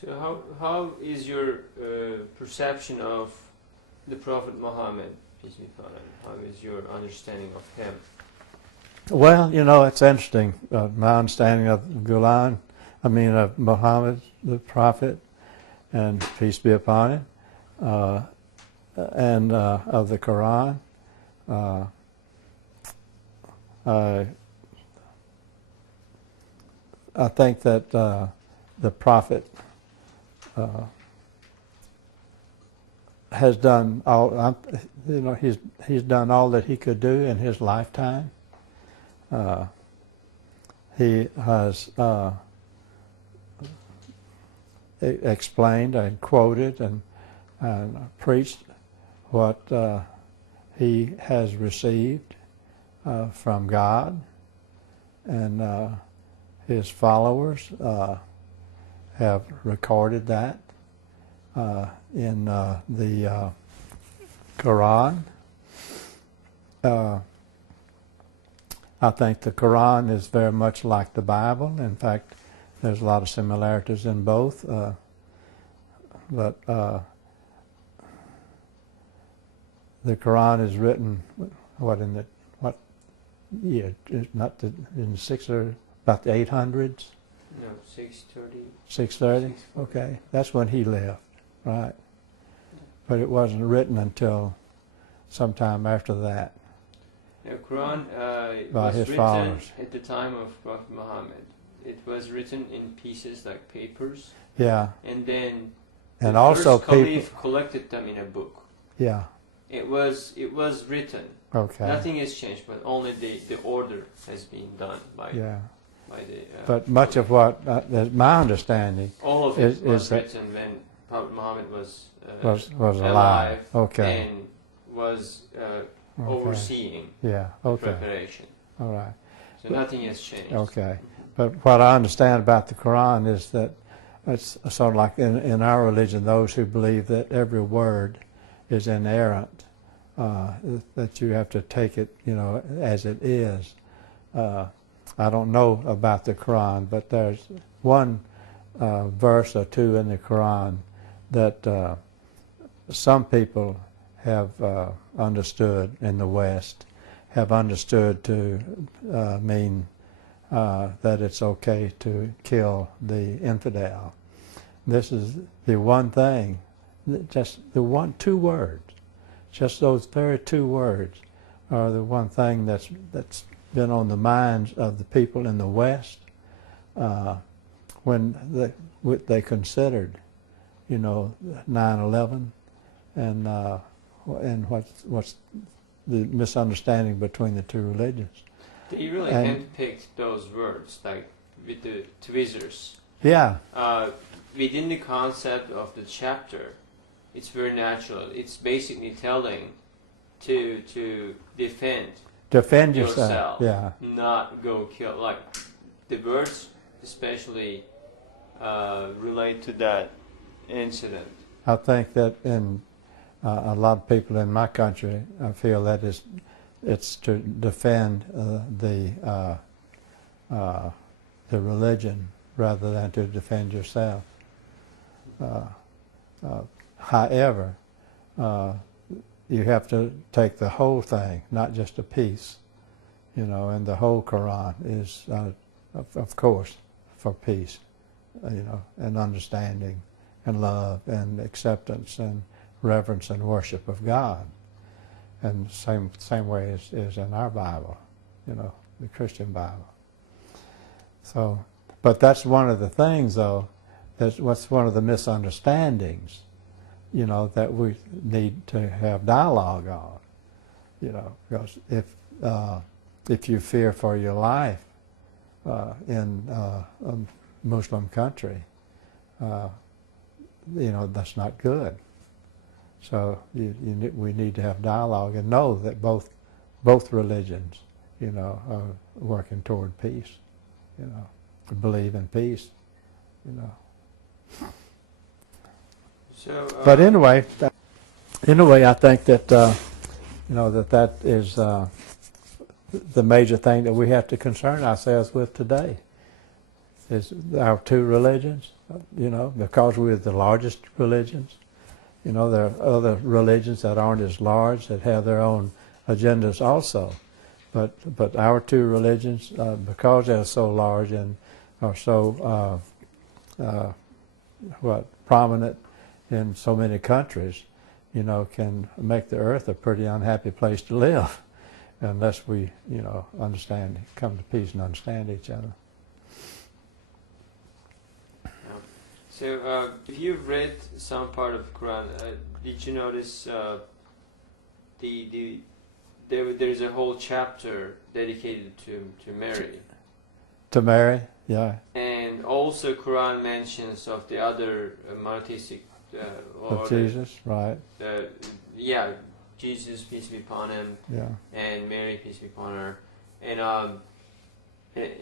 So how is your perception of the Prophet Muhammad, peace be upon him? How is your understanding of him? Well, it's interesting. My understanding of Gulen, of Muhammad, the Prophet, and peace be upon him, and of the Quran. I think that the Prophet has done all. He's done all that he could do in his lifetime. He has explained and quoted and preached what he has received from God, and his followers have recorded that in the Quran. I think the Quran is very much like the Bible. In fact, there's a lot of similarities in both. But the Quran is written in about the 800s. No, 630. 630. Okay, that's when he left, right? But it wasn't written until sometime after that. The Quran by was his written followers. at the time of Prophet Muhammad. It was written in pieces like papers. Yeah. And then And the also first Caliph people. collected them in a book. Yeah. It was written. Okay. Nothing has changed, but only the order has been done by Yeah. the. But much of what, my understanding, all of it was that written when Prophet Muhammad was alive. Okay. and was overseeing Yeah. the Okay. preparation. All right. So nothing has changed. Okay. But what I understand about the Quran is that it's sort of like in our religion, those who believe that every word is inerrant, that you have to take it, as it is. I don't know about the Quran, but there's one verse or two in the Quran that some people have understood in the West, have understood to mean that it's okay to kill the infidel. This is the one thing, just the two words, just those very two words are the one thing that's been on the minds of the people in the West when they considered, 9/11 and what's the misunderstanding between the two religions. They really handpicked those words, like with the tweezers. Yeah. Within the concept of the chapter, it's very natural. It's basically telling to defend yourself. Yeah. Not go kill. Like the words, especially relate to that incident. I think that in a lot of people in my country, I feel that it's to defend the religion rather than to defend yourself. However, you have to take the whole thing, not just a piece. And the whole Quran is, of course, for peace, and understanding, and love, and acceptance, and reverence and worship of God. And same way is in our Bible, the Christian Bible. So, but that's one of the things, though, that's what's one of the misunderstandings, that we need to have dialogue on, because if you fear for your life in a Muslim country, that's not good. So we need to have dialogue and know that both religions, are working toward peace, believe in peace, So, but anyway, I think that that is the major thing that we have to concern ourselves with today. is our two religions, because we're the largest religions. There are other religions that aren't as large that have their own agendas also. But our two religions, because they're so large and are so prominent in so many countries, can make the earth a pretty unhappy place to live unless we, come to peace and understand each other. So, if you've read some part of Quran, did you notice there's a whole chapter dedicated to Mary? To Mary, yeah. And also Quran mentions of the other monotheistic of Jesus, right? Jesus, peace be upon him, and Mary, peace be upon her, and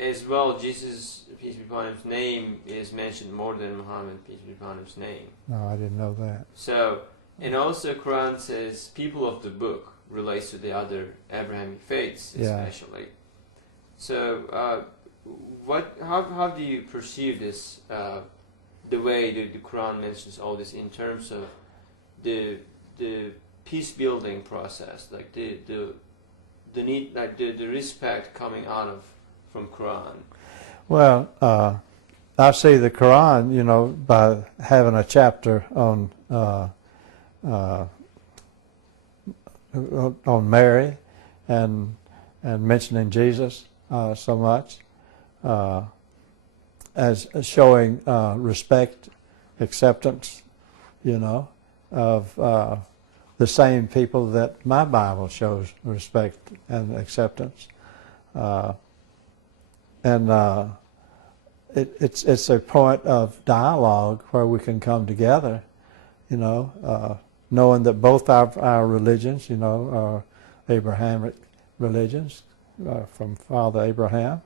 as well, Jesus, peace be upon him's name is mentioned more than Muhammad, peace be upon him's name. No, I didn't know that. So, and also Quran says people of the book relates to the other Abrahamic faiths, especially. Yeah. So, how do you perceive this? The way the Quran mentions all this in terms of the peace building process, like the need, like the respect coming out of from Quran. Well, I see the Quran, by having a chapter on Mary and mentioning Jesus so much, as showing respect, acceptance, of the same people that my Bible shows respect and acceptance. It's a point of dialogue where we can come together, knowing that both our religions, are Abrahamic religions from Father Abraham.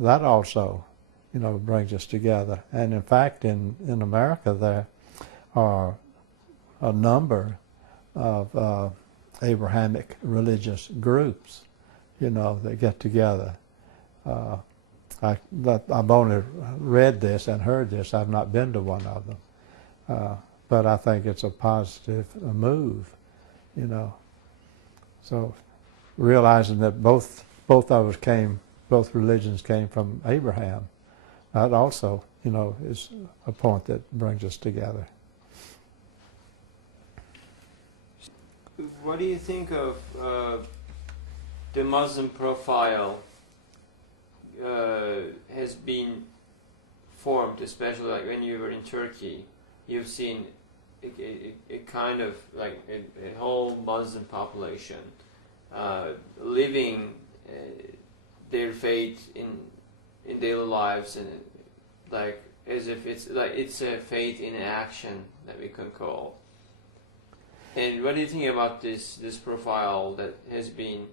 That also, brings us together. And in fact, in America, there are a number of Abrahamic religious groups, that get together. I've only read this and heard this. I've not been to one of them. But I think it's a positive move, So realizing that both religions came from Abraham, that also, is a point that brings us together. What do you think of the Muslim profile has been formed, especially like when you were in Turkey? You've seen a kind of like a whole Muslim population living their faith in daily lives, and like as if it's a faith in action that we can call. And what do you think about this profile that has been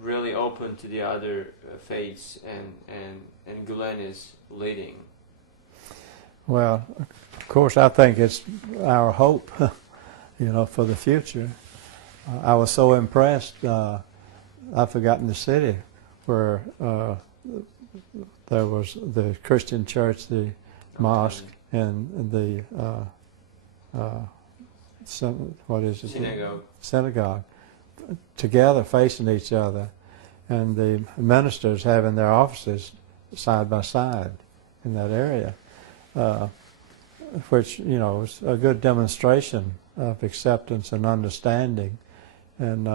really open to the other faiths, and Gulen is leading? Well, of course, I think it's our hope, for the future. I was so impressed. I've forgotten the city where there was the Christian church, the mosque, and the synagogue, together facing each other, and the ministers having their offices side by side in that area, which is a good demonstration of acceptance and understanding and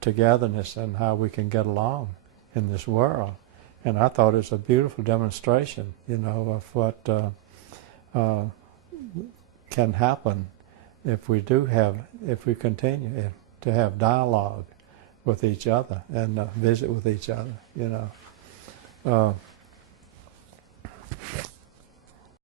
togetherness and how we can get along in this world. And I thought it was a beautiful demonstration, of what can happen if we continue to have dialogue with each other and visit with each other,